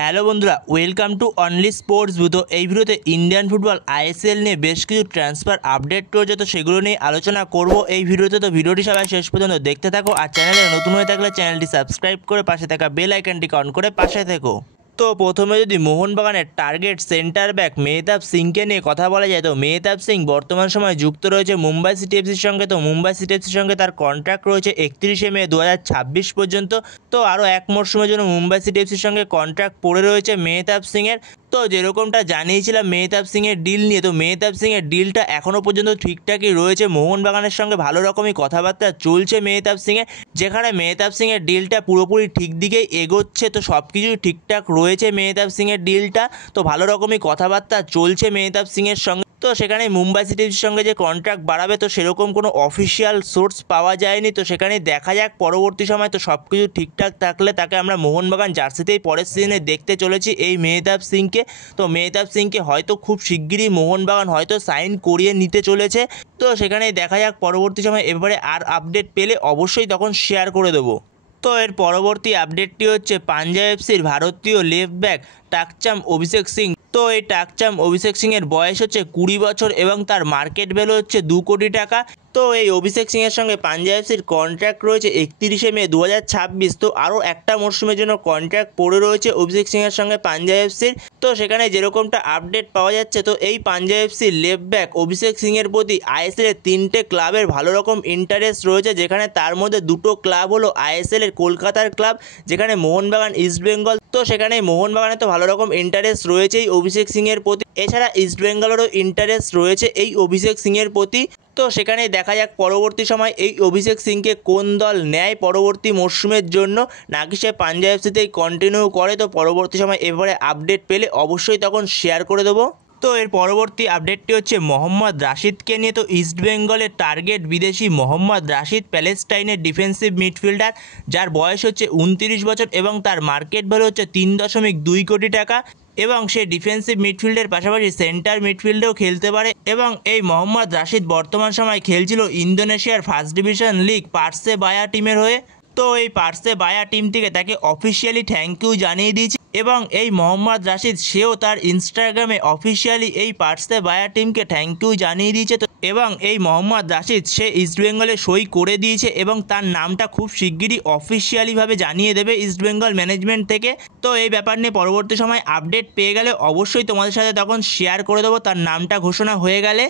Hello বন্ধুরা, welcome to only sports ভূ। তো এই ভিডিওতে ইন্ডিয়ান ফুটবল আইএসএল নিয়ে বেশ কিছু ট্রান্সফার আপডেট রয়েছে, তো সেগুলো নিয়ে আলোচনা করব এই ভিডিওতে। তো ভিডিওটি সবাই শেষ পর্যন্ত দেখতে থাকো, আর চ্যানেলে নতুন হয়ে থাকলে চ্যানেলটি সাবস্ক্রাইব করে পাশে থাকা বেল আইকনটিকে অন করে পাশে থেকো। তো প্রথমে যদি মোহনবাগানের টার্গেট সেন্টার ব্যাক মেহতাব সিংকে নিয়ে কথা বলা যায়, তো মেহতাব সিং বর্তমান সময়ে যুক্ত রয়েছে মুম্বাই সিটি এফসির সঙ্গে। তো মুম্বাই সিটি এফসির সঙ্গে তার কন্ট্রাক্ট রয়েছে 31শে মে 2026 পর্যন্ত। তো আরও এক মরশুমের জন্য মুম্বাই সিটি এফসির সঙ্গে কন্ট্রাক্ট পড়ে রয়েছে মেহতাব সিংয়ের। তো যেরকমটা জানিয়েছিলাম মেহতাব সিংয়ের ডিল নিয়ে, তো মেহতাব সিংয়ের ডিলটা এখনও পর্যন্ত ঠিকঠাকই রয়েছে। মোহনবাগানের সঙ্গে ভালো রকমই কথাবার্তা চলছে মেহতাব সিংয়ের, যেখানে মেহতাব সিংয়ের ডিলটা পুরোপুরি ঠিক দিকেই এগোচ্ছে। তো সব কিছুই ঠিকঠাক রয়েছে মেহতাব সিংয়ের ডিলটা, তো ভালো রকমই কথাবার্তা চলছে মেহতাব সিংয়ের সঙ্গে। তো সেখানে মুম্বাই সিটির সঙ্গে যে কন্ট্রাক্ট বাড়াবে, তো সেরকম কোনো অফিসিয়াল সোর্স পাওয়া যায়নি। তো সেখানে দেখা যাক পরবর্তী সময়। তো সব কিছু ঠিকঠাক থাকলে তাকে আমরা মোহনবাগান জার্সিতেই পরের সিজনে দেখতে চলেছি এই মেহতাব সিংকে। তো মেহতাব সিংকে হয়তো খুব শিগগিরই মোহনবাগান হয়তো সাইন করিয়ে নিতে চলেছে। তো সেখানে দেখা যাক পরবর্তী সময়। এবারে আর আপডেট পেলে অবশ্যই তখন শেয়ার করে দেবো। তো এর পরবর্তী আপডেটটি হচ্ছে পাঞ্জাব এফসির ভারতীয় লেফট ব্যাক টাকচাম অভিষেক সিং। তো এই টাকচাম অভিষেক সিংয়ের বয়স হচ্ছে 20 বছর এবং তার মার্কেট ভ্যালু হচ্ছে 2 কোটি টাকা। তো এই অভিষেক সিংয়ের সঙ্গে পাঞ্জাব এফসির কন্ট্রাক্ট রয়েছে 31শে মে 2026। তো আরও একটা মরশুমের জন্য কন্ট্রাক্ট পড়ে রয়েছে অভিষেক সিংয়ের সঙ্গে পাঞ্জাব এফসির। তো সেখানে যেরকমটা আপডেট পাওয়া যাচ্ছে, তো এই পাঞ্জাব এফসির লেফট ব্যাক অভিষেক সিংয়ের প্রতি আইএসএলের 3টে ক্লাবের ভালো রকম ইন্টারেস্ট রয়েছে, যেখানে তার মধ্যে 2টো ক্লাব হলো আইএসএলের কলকাতার ক্লাব, যেখানে মোহনবাগান ইস্টবেঙ্গল। তো সেখানে মোহনবাগানে তো ভালো রকম ইন্টারেস্ট রয়েছেই অভিষেক সিংয়ের প্রতি, এছাড়া ইস্টবেঙ্গলেরও ইন্টারেস্ট রয়েছে এই অভিষেক সিংয়ের প্রতি। তো সেখানে দেখা যাক পরবর্তী সময় এই অভিষেক সিংকে কোন দল নেয় পরবর্তী মরশুমের জন্য, নাকি সে পাঞ্জাব এফসিতেই কন্টিনিউ করে। তো পরবর্তী সময় এবারে আপডেট পেলে অবশ্যই তখন শেয়ার করে দেবো। তো এর পরবর্তী আপডেটটি হচ্ছে মোহাম্মদ রাশিদকে নিয়ে। তো ইস্টবেঙ্গলের টার্গেট বিদেশি মোহাম্মদ রাশিদ প্যালেস্টাইনের ডিফেন্সিভ মিডফিল্ডার, যার বয়স হচ্ছে 29 বছর এবং তার মার্কেট ভ্যালু হচ্ছে 3.2 কোটি টাকা। এবং সে ডিফেন্সিভ মিডফিল্ডের পাশাপাশি সেন্টার মিডফিল্ডেও খেলতে পারে। এবং এই মোহাম্মদ রাশিদ বর্তমান সময় খেলছিল ইন্দোনেশিয়ার ফার্স্ট ডিভিশন লিগ পার্সেবায়া টিমের হয়ে। তো এই পার্সেবায়া টিম থেকে তাকে অফিসিয়ালি থ্যাংক ইউ জানিয়ে দিয়েছে। এবং এই মোহাম্মদ রাশিদ সেও তার ইনস্টাগ্রামে অফিসিয়ালি এই পার্সেবায়া টিমকে থ্যাংক ইউ জানিয়ে দিয়েছে। তো এবং এই মোহাম্মদ রাশিদ সে ইস্টবেঙ্গলে সই করে দিয়েছে এবং তার নামটা খুব শিগগিরই অফিসিয়ালিভাবে জানিয়ে দেবে ইস্টবেঙ্গল ম্যানেজমেন্ট থেকে। তো এই ব্যাপার নিয়ে পরবর্তী সময় আপডেট পেয়ে গেলে অবশ্যই তোমাদের সাথে তখন শেয়ার করে দেবো, তার নামটা ঘোষণা হয়ে গেলে।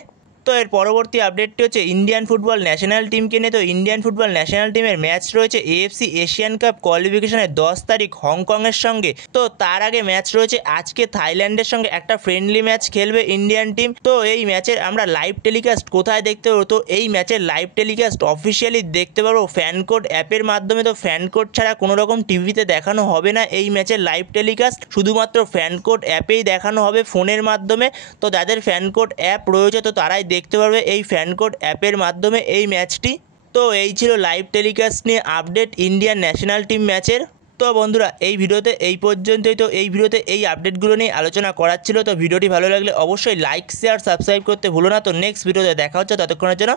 তো এর পরবর্তী আপডেটটি হচ্ছে ইন্ডিয়ান ফুটবল ন্যাশনাল টিমকে নিয়ে। তো ইন্ডিয়ান ফুটবল ন্যাশনাল টিমের ম্যাচ রয়েছে এএফসি এশিয়ান কাপ কোয়ালিফিকেশনের 10 তারিখ হংকংয়ের সঙ্গে। তো তার আগে ম্যাচ রয়েছে আজকে থাইল্যান্ডের সঙ্গে একটা ফ্রেন্ডলি ম্যাচ খেলবে ইন্ডিয়ান টিম। তো এই ম্যাচের আমরা লাইভ টেলিকাস্ট কোথায় দেখতে পাবো? তো এই ম্যাচের লাইভ টেলিকাস্ট অফিসিয়ালি দেখতে পারবো ফ্যানকোড অ্যাপের মাধ্যমে। তো ফ্যানকোড ছাড়া কোনো রকম টিভিতে দেখানো হবে না এই ম্যাচের লাইভ টেলিকাস্ট, শুধুমাত্র ফ্যানকোড অ্যাপেই দেখানো হবে ফোনের মাধ্যমে। তো যাদের ফ্যানকোড অ্যাপ রয়েছে তো তারাই দেখতে পারবে এই ফ্যানকোড অ্যাপের মাধ্যমে এই ম্যাচটি। তো এই ছিল লাইভ টেলিকাস্ট নিয়ে আপডেট ইন্ডিয়ান ন্যাশনাল টিম ম্যাচের। তো বন্ধুরা এই ভিডিওতে এই পর্যন্তই। তো এই ভিডিওতে এই আপডেটগুলো নিয়ে আলোচনা করার ছিল। তো ভিডিওটি ভালো লাগলে অবশ্যই লাইক শেয়ার সাবস্ক্রাইব করতে ভুলো না। তো নেক্সট ভিডিওতে দেখা হচ্ছে, ততক্ষণের জন্য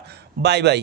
বাই বাই।